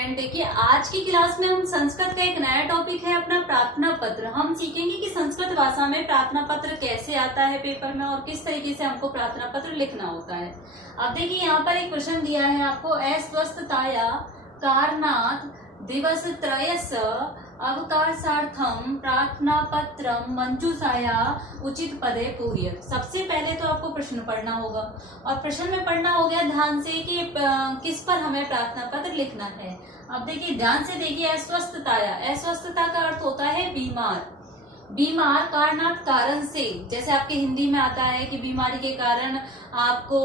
Student, देखिए आज की क्लास में हम संस्कृत का एक नया टॉपिक है अपना प्रार्थना पत्र। हम सीखेंगे कि संस्कृत भाषा में प्रार्थना पत्र कैसे आता है पेपर में और किस तरीके से हमको प्रार्थना पत्र लिखना होता है। अब देखिए यहाँ पर एक प्रश्न दिया है आपको, अस्वस्थताया कारणात् दिवस त्रयस्य अवकाशार्थम प्रार्थना पत्रम मंजूषाया उचित पदे पूर्यत। सबसे पहले तो आपको प्रश्न पढ़ना होगा और प्रश्न में पढ़ना हो गया ध्यान से कि किस पर हमें प्रार्थना पत्र लिखना है। अब देखिए ध्यान से देखिए, अस्वस्थताया, अस्वस्थता का अर्थ होता है बीमार। बीमार कारणात् कारण से, जैसे आपके हिंदी में आता है कि बीमारी के कारण आपको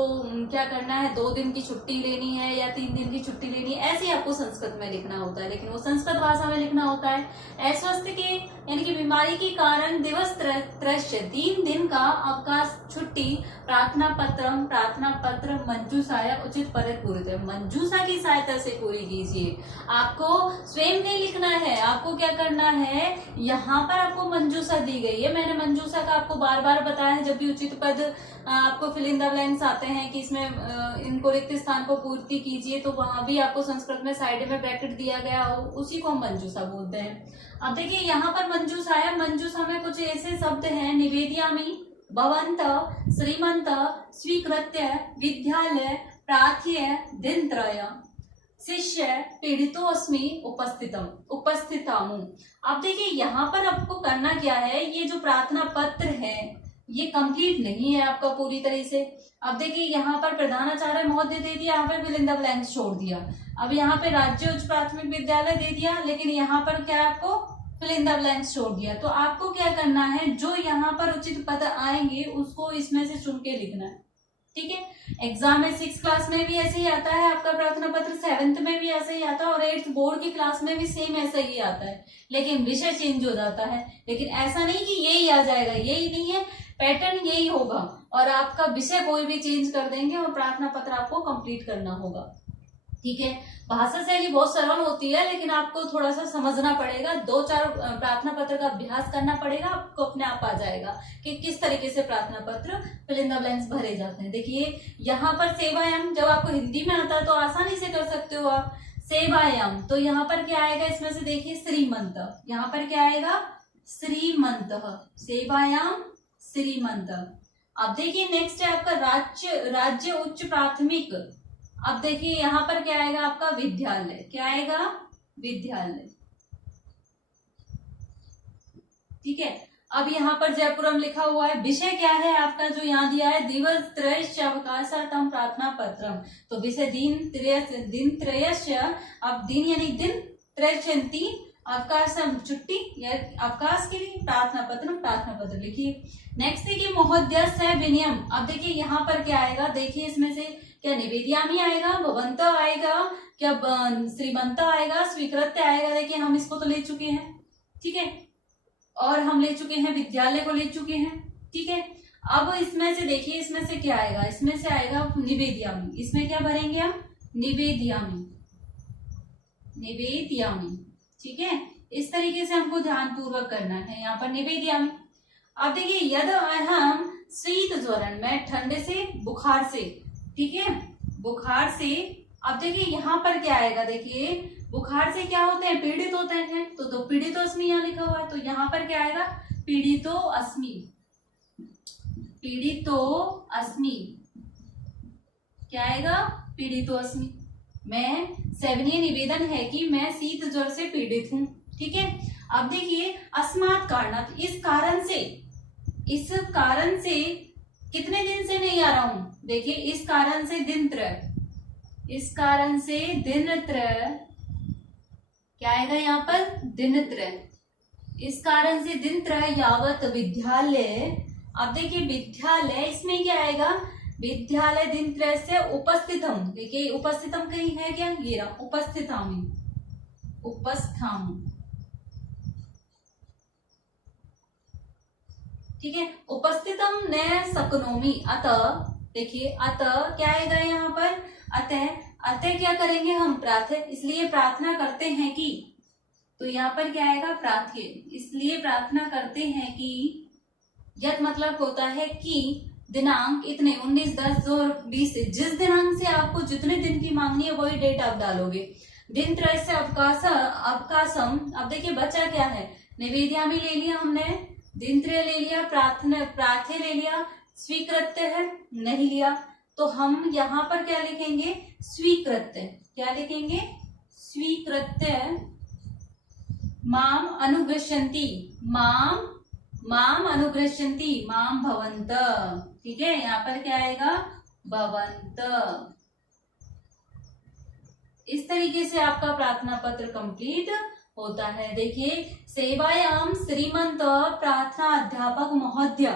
क्या करना है, 2 दिन की छुट्टी लेनी है या 3 दिन की छुट्टी लेनी है, ऐसे ही आपको संस्कृत में लिखना होता है, लेकिन वो संस्कृत भाषा में लिखना होता है। अस्वस्थ के यानी कि बीमारी के कारण दिवस त्रयस्य 3 दिन का अवकाश छुट्टी प्रार्थना पत्र मंजूषाया उचित पद पूरित है, मंजूषा की सहायता से पूरी कीजिए। आपको स्वयं नहीं लिखना है, आपको क्या करना है, यहाँ पर आपको मंजूषा दी गई है। मैंने मंजूषा का आपको बार बार बताया है, जब भी उचित पद आपको फिल इन द ब्लैंक्स आते हैं कि इसमें इनको रिक्त स्थान को पूर्ति कीजिए, तो वहां भी आपको संस्कृत में साइड में ब्रैकेट दिया गया हो, उसी को हम मंजूषा बोलते हैं। अब देखिए यहाँ पर मंजूषा है, मंजूषा में कुछ ऐसे शब्द हैं, निवेदयामि, भवंत, श्रीमंत, स्वीकृत्य, विद्यालय, प्रार्थ्य, दिनत्रय, शिष्य, पीड़ितोऽस्मि, उपस्थितामु। अब देखिए यहाँ पर आपको करना क्या है, ये जो प्रार्थना पत्र है ये कंप्लीट नहीं है आपका पूरी तरह से। अब देखिए यहाँ पर प्रधानाचार्य महोदय दे दिया, यहाँ पे फिल इन द ब्लैंक्स छोड़ दिया। अब यहाँ पे राज्य उच्च प्राथमिक विद्यालय दे दिया, लेकिन यहाँ पर क्या आपको फिल इन द ब्लैंक्स छोड़ दिया। तो आपको क्या करना है, जो यहाँ पर उचित पद आएंगे उसको इसमें से चुन के लिखना है, ठीक है। एग्जाम में 6th क्लास में भी ऐसे ही आता है आपका प्रार्थना पत्र, 7th में भी ऐसे ही आता है और 8th बोर्ड की क्लास में भी सेम ऐसा ही आता है, लेकिन विषय चेंज हो जाता है। लेकिन ऐसा नहीं कि यही आ जाएगा, यही नहीं है, पैटर्न यही होगा और आपका विषय कोई भी चेंज कर देंगे और प्रार्थना पत्र आपको कंप्लीट करना होगा, ठीक है। भाषा शैली बहुत सरल होती है, लेकिन आपको थोड़ा सा समझना पड़ेगा, 2-4 प्रार्थना पत्र का अभ्यास करना पड़ेगा, आपको अपने आप आ जाएगा कि किस तरीके से प्रार्थना पत्र फिल इन द ब्लैंक्स भरे जाते हैं। देखिए यहाँ पर सेवायाम, जब आपको हिंदी में आता है तो आसानी से कर सकते हो आप। सेवायाम, तो यहाँ पर क्या आएगा, इसमें से देखिए श्रीमंत, यहाँ पर क्या आएगा, श्रीमंत, सेवायाम श्रीमंत। अब देखिए नेक्स्ट है आपका राज्य उच्च प्राथमिक। अब देखिए यहाँ पर क्या आएगा आपका विद्यालय, क्या आएगा, विद्यालय, ठीक है। अब यहाँ पर जयपुरम लिखा हुआ है, विषय क्या है आपका जो यहाँ दिया है, दिवस त्रयस्य अवकाशार्थम प्रार्थना पत्रम। तो विषय दिन त्रयस्य, अब दिन यानी दिन, त्रयस्य 3, अवकाश छुट्टी या अवकाश के लिए प्रार्थना पत्र लिखिए। नेक्स्ट देखिए महोदयस्य विनयम। अब देखिए यहाँ पर क्या आएगा, देखिए इसमें से क्या निवेदयामि आएगा, भवंत आएगा, क्या श्रीमंत आएगा, स्वीकृत्य आएगा। देखिए हम इसको तो ले चुके हैं, ठीक है, और हम ले चुके हैं विद्यालय को ले चुके हैं, ठीक है। अब इसमें से देखिए, इसमें से क्या आएगा, इसमें से आएगा निवेदयामि। इसमें क्या भरेंगे हम, निवेदयामि, ठीक है। इस तरीके से हमको ध्यान पूर्वक करना है यहाँ पर निवेदयामि। अब देखिए यद अहम शीत ज्वरण, मैं ठंडे से, बुखार से, ठीक है, बुखार से। अब देखिए यहाँ पर क्या आएगा, देखिए बुखार से क्या होते हैं, पीड़ित होते हैं, तो पीड़ितोऽस्मि यहाँ लिखा हुआ है, तो यहाँ पर क्या आएगा, पीड़ितोऽस्मि, क्या आएगा, पीड़ितोऽस्मि। मैं सेवनीय निवेदन है कि मैं शीत ज्वर से पीड़ित हूं, ठीक है। अब देखिए अस्मात् कारणात्, इस कारण से कितने दिन से नहीं आ रहा हूं, देखिए इस कारण से दिनत्रय, क्या आएगा यहाँ पर, दिनत्रय, इस कारण से दिनत्रय यावत विद्यालय। अब देखिए विद्यालय, इसमें क्या आएगा, विद्यालय दिनत्रय से उपस्थितम। देखिए उपस्थितम कहीं है क्या, ये रहा, उपस्थितामि, ठीक है। उपस्थितम न शक्नोमि, अतः, देखिए अतः क्या आएगा यहाँ पर, अतः क्या करेंगे हम, प्रार्थना, इसलिए प्रार्थना करते हैं कि, तो यहाँ पर क्या आएगा, प्रार्थ्य, इसलिए प्रार्थना करते हैं कि, यत मतलब होता है कि, दिनांक इतने 19, 10, 20, जिस दिनांक से आपको जितने दिन की मांगनी है वही डेट आप डालोगे। दिन त्रय से अवकाशम। अब देखिए बचा क्या है, निवेदयामी ले लिया हमने, दिन त्रय ले लिया, प्राथे ले लिया, स्वीकृत्य है नहीं लिया, तो हम यहाँ पर क्या लिखेंगे, स्वीकृत्य। क्या लिखेंगे, स्वीकृत्य। माम अनुगृह्यन्ति, माम अनुगृह्यन्ति, माम भवन्त। ठीक है, यहाँ पर क्या आएगा, भवन्त। इस तरीके से आपका प्रार्थना पत्र कंप्लीट होता है। देखिए, सेवायाम श्रीमंत प्रार्थना अध्यापक महोदय,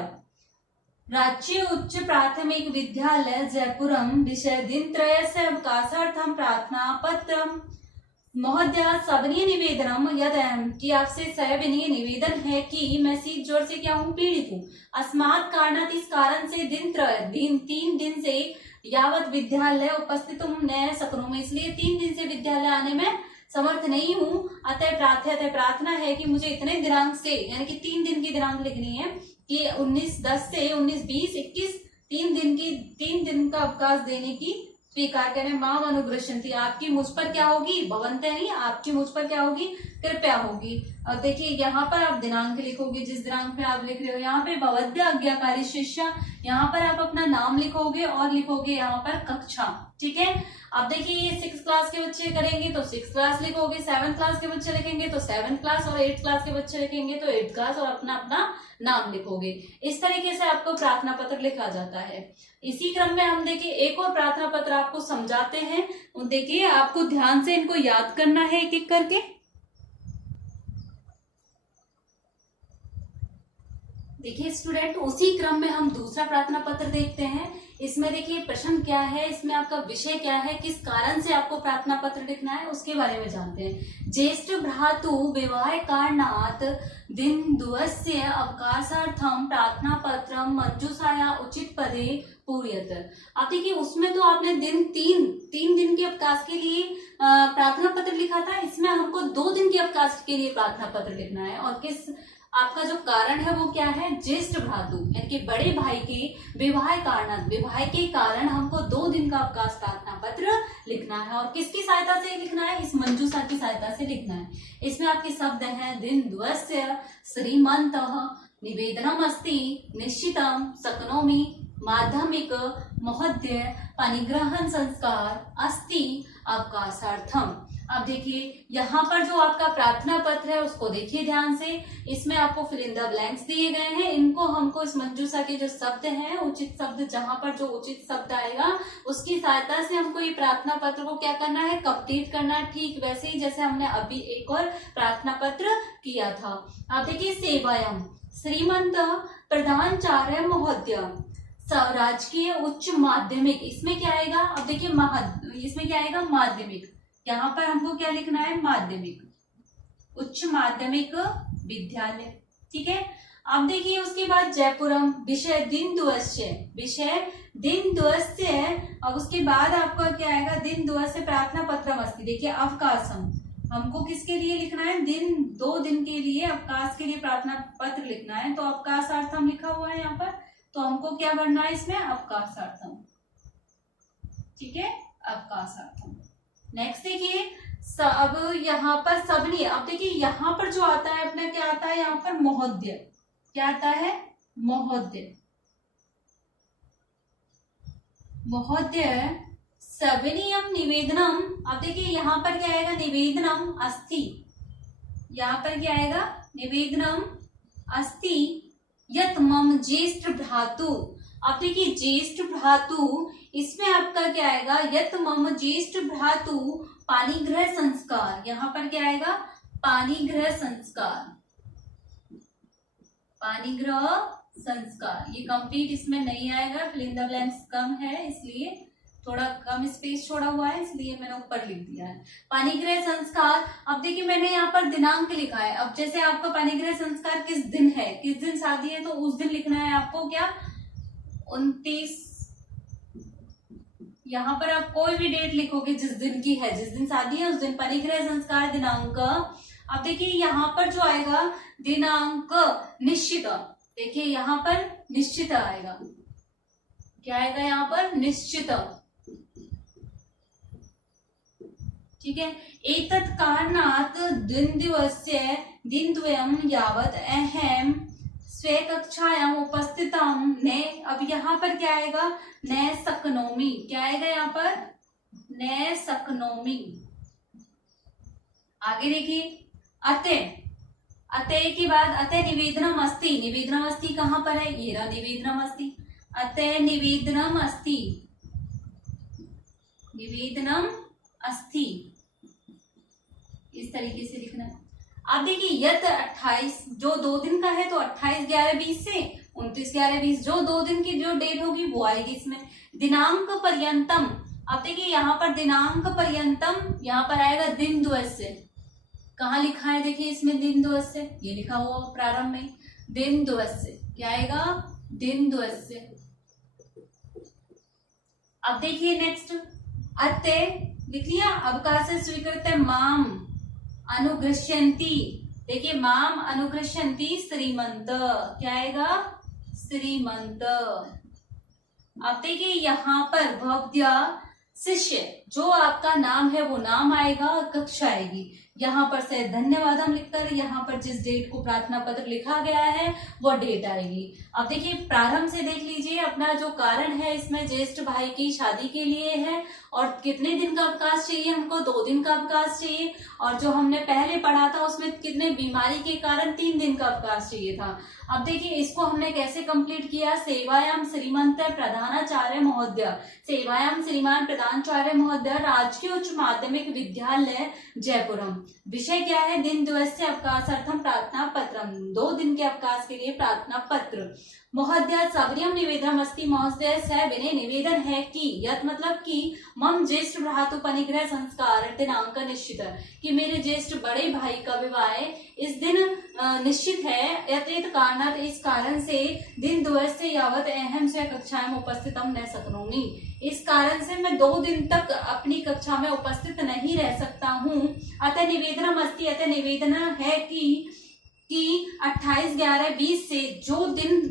राज्य उच्च प्राथमिक विद्यालय जयपुरम, विषय दिनत्रय से अवकाशार्थम प्रार्थना पत्र महोदय सवनीय निवेदनम यदयम, कि आपसे सविनीय निवेदन है कि मैं शीत ज्वर से क्या हूँ, पीड़ित हूँ। अस्मात् कारणात्, इस कारण से तीन दिन से यावत विद्यालय उपस्थित न सकूं, इसलिए 3 दिन से विद्यालय आने में समर्थ नहीं हूँ। अतः प्रार्थना है कि मुझे इतने दिनांक से, यानी कि 3 दिन की दिनांक लिखनी है कि 19/10 से 19/20/21 3 दिन का अवकाश देने की स्वीकार करें। माम अनुगृह्यन्ति, आपकी मुझ पर क्या होगी, भवन्ते नहीं, आपकी मुझ पर क्या होगी, कृपया होगी। और देखिए यहाँ पर आप दिनांक लिखोगे, जिस दिनांक पे आप लिख रहे हो, यहाँ पे भवद्य आज्ञाकारी शिष्य, यहाँ पर आप अपना नाम लिखोगे और लिखोगे यहाँ पर कक्षा। ठीक है, अब देखिए ये 6th क्लास के बच्चे करेंगे तो 6th क्लास लिखोगे, 7th क्लास के बच्चे लिखेंगे तो 7th क्लास, और 8th क्लास के बच्चे लिखेंगे तो 8th क्लास, और अपना अपना नाम लिखोगे। इस तरीके से आपको प्रार्थना पत्र लिखा जाता है। इसी क्रम में हम देखिए एक और प्रार्थना पत्र आपको समझाते हैं। देखिए आपको ध्यान से इनको याद करना है एक एक करके। देखिए स्टूडेंट, उसी क्रम में हम दूसरा प्रार्थना पत्र देखते हैं। इसमें देखिए प्रश्न क्या है, इसमें आपका विषय क्या है, किस कारण से आपको प्रार्थना पत्र लिखना है, उसके बारे में जानते हैं। ज्येष्ठ भ्रातु विवाह कारणात् दिन द्वयस्य अवकाशार्थम प्रार्थना पत्र मंजूषाया उचित पदे पूर्यत। अब देखिए उसमें तो आपने तीन दिन के अवकाश के लिए प्रार्थना पत्र लिखा था, इसमें हमको 2 दिन के अवकाश के लिए प्रार्थना पत्र लिखना है। और किस आपका जो कारण है वो क्या है, ज्येष्ठ भ्रातु यानी कि बड़े भाई के विवाह के कारण हमको 2 दिन का अवकाश प्रार्थना पत्र लिखना है। और किसकी सहायता से लिखना है, इस मंजूषा की सहायता से लिखना है। इसमें आपके शब्द हैं, दिन द्वस्य श्रीमन्तः निवेदनम अस्ति निश्चितम शक्नोमि माध्यमिक महोदय पाणिग्रहण संस्कार अस्ति अवकाशार्थम। अब देखिए यहाँ पर जो आपका प्रार्थना पत्र है उसको देखिए ध्यान से। इसमें आपको फिल इन द ब्लैंक्स दिए गए हैं, इनको हमको इस मंजूषा के जो शब्द हैं, उचित शब्द, जहां पर जो उचित शब्द आएगा उसकी सहायता से हमको ये प्रार्थना पत्र को क्या करना है, कंप्लीट करना है। ठीक वैसे ही जैसे हमने अभी एक और प्रार्थना पत्र किया था। अब देखिए सेवायम श्रीमंत प्रधानाचार्य महोदय राजकीय उच्च माध्यमिक, इसमें क्या आएगा, अब देखिए इसमें क्या आएगा, माध्यमिक। यहाँ पर हमको क्या लिखना है, माध्यमिक, उच्च माध्यमिक विद्यालय। ठीक है, अब देखिए उसके बाद जयपुरम, विषय दिन द्वयस्य, अब उसके बाद आपका क्या आएगा, दिन द्वयस्य प्रार्थना पत्रम अस्ति। देखिए अवकाशम, हमको किसके लिए लिखना है, 2 दिन के लिए अवकाश के लिए प्रार्थना पत्र लिखना है। तो अवकाशार्थम लिखा हुआ है यहाँ पर, तो हमको क्या करना है इसमें, अवकाशार्थम। ठीक है, अवकाशार्थम। नेक्स्ट देखिए अब यहाँ पर सबनी, अब देखिए यहाँ पर जो आता है अपना क्या आता है, यहाँ पर महोदय, क्या आता है, महोदय सविनीयम निवेदनम। अब देखिए यहाँ पर क्या आएगा, निवेदनम अस्ति, यहाँ पर क्या आएगा, निवेदनम अस्ति यत् मम ज्येष्ठ भ्रातु। अब देखिए ज्येष्ठ भ्रातु, इसमें आपका क्या आएगा, यत् मम ज्येष्ठ भ्रातु पाणिग्रह संस्कार। यहाँ पर क्या आएगा, पाणिग्रह संस्कार। ये कंप्लीट इसमें नहीं आएगा, फिल इन द ब्लैंक्स कम है इसलिए थोड़ा कम स्पेस छोड़ा हुआ है, इसलिए मैंने ऊपर लिख दिया है पाणिग्रह संस्कार। अब देखिए मैंने यहाँ पर दिनांक लिखा है। अब जैसे आपका पाणिग्रह संस्कार किस दिन है, किस दिन शादी है, तो उस दिन लिखना है आपको क्या, 29। यहाँ पर आप कोई भी डेट लिखोगे जिस दिन की है, जिस दिन शादी है उस दिन पाणिग्रह संस्कार दिनांक। अब देखिए यहाँ पर जो आएगा दिनांक निश्चित, देखिए यहाँ पर निश्चित आएगा, क्या आएगा यहाँ पर, निश्चित। ठीक है। एतत् कारणात् दिनद्वयं यावत् अहं स्वकक्षायाम् उपस्थितं न, अब यहाँ पर क्या आएगा, न शक्नोमि, क्या आएगा यहाँ पर, न शक्नोमि। आगे देखिए, अतः के बाद अतः निवेदनम अस्ति, निवेदनम अस्ति कहाँ पर है, ये रहा निवेदनम अस्ति, अतः निवेदनम अस्ति, निवेदनम अस्ति, इस तरीके से लिखना है। अब देखिए यत 28 जो 2 दिन का है तो 28/11/20 से 29/11/20 जो 2 दिन की जो डेट होगी वो आएगी इसमें। दिनांक पर्यंतम, अब देखिए यहाँ पर दिनांक पर्यंतम, यहाँ पर आएगा दिन दिवस से, कहाँ लिखा है देखिए इसमें दिन दिवस से, ये लिखा हुआ प्रारंभ में दिन दिवस से, क्या आएगा, दिन दिवस से। अब देखिए नेक्स्ट, अतः लिख लिया, अवकाश स्वीकृत माम अनुगृह्यन्ति, देखिए माम अनुगृह्यन्ति श्रीमंत, क्या आएगा, श्रीमंत। अब देखिए यहाँ पर भव्या शिष्य, जो आपका नाम है वो नाम आएगा और कक्षा आएगी। यहाँ पर से धन्यवाद हम लिखकर, यहाँ पर जिस डेट को प्रार्थना पत्र लिखा गया है वो डेट आएगी। अब देखिए प्रारंभ से देख लीजिए, अपना जो कारण है इसमें ज्येष्ठ भाई की शादी के लिए है, और कितने दिन का अवकाश चाहिए हमको, 2 दिन का अवकाश चाहिए, और जो हमने पहले पढ़ा था उसमें कितने बीमारी के कारण 3 दिन का अवकाश चाहिए था। अब देखिए इसको हमने कैसे कंप्लीट किया, सेवायाम श्रीमंत प्रधानाचार्य महोदय, सेवायाम श्रीमान प्रधानाचार्य महोदय, राजकीय उच्च माध्यमिक विद्यालय जयपुरम। विषय क्या है, दिन दिवस अवकाशार्थम प्रार्थना पत्रम, 2 दिन के अवकाश के लिए प्रार्थना पत्र। महोदय सवर्यम निवेदनम अस्ति, महोदय सह विनय निवेदन है कि, यत मतलब कि मम ज्येष्ठ भ्रातु परिग्रह संस्कार दिनांक निश्चित, कि मेरे ज्येष्ठ बड़े भाई का विवाह इस दिन निश्चित है, यत कारणात्, इस कारण से, दिन दिवस यावत अहम स्व कक्षायां उपस्थितम न शक्नोमि, इस कारण से मैं 2 दिन तक अपनी कक्षा में उपस्थित नहीं रह सकता हूँ। अतः निवेदनम अस्ति, अतः निवेदन है कि 28/11/20 से जो दिन,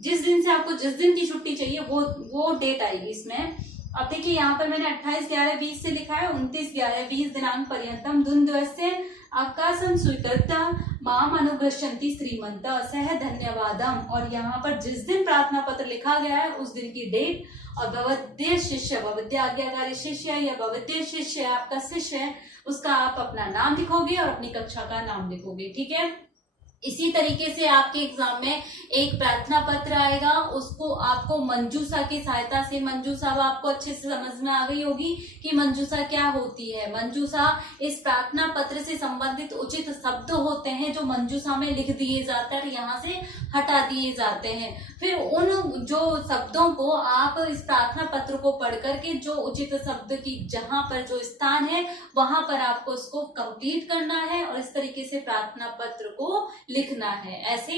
जिस दिन से आपको जिस दिन की छुट्टी चाहिए वो डेट आएगी इसमें। अब देखिए यहाँ पर मैंने 28/11/20 से लिखा है 29/11/20 दिनांक पर्यंतम दुनद्वस्य अवकाशं स्वीकृत माम अनुगृह्यन्ति श्रीमंत सह धन्यवादम, और यहाँ पर जिस दिन प्रार्थना पत्र लिखा गया है उस दिन की डेट, और भवद्य शिष्य, भवद्य आज्ञाकारी शिष्य या भवद्य शिष्य आपका शिष्य है, उसका आप अपना नाम लिखोगे और अपनी कक्षा का नाम लिखोगे, ठीक है। इसी तरीके से आपके एग्जाम में एक प्रार्थना पत्र आएगा, उसको आपको मंजूषा की सहायता से, मंजूषा अब आपको अच्छे से समझ में आ गई होगी कि मंजूषा क्या होती है। मंजूषा इस प्रार्थना पत्र से संबंधित उचित शब्द होते हैं जो मंजूषा में लिख दिए जाते हैं, यहाँ से हटा दिए जाते हैं। फिर उन जो शब्दों को आप इस प्रार्थना पत्र को पढ़ करके जो उचित शब्द की जहां पर जो स्थान है वहां पर आपको उसको कंप्लीट करना है और इस तरीके से प्रार्थना पत्र को लिखना है। ऐसे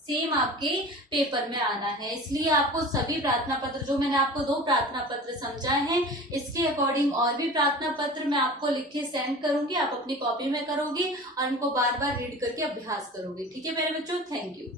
सेम आपके पेपर में आना है, इसलिए आपको सभी प्रार्थना पत्र, जो मैंने आपको 2 प्रार्थना पत्र समझाए हैं, इसके अकॉर्डिंग और भी प्रार्थना पत्र मैं आपको लिख के सेंड करूंगी, आप अपनी कॉपी में करोगे और इनको बार बार रीड करके अभ्यास करोगे, ठीक है मेरे बच्चों। Thank you.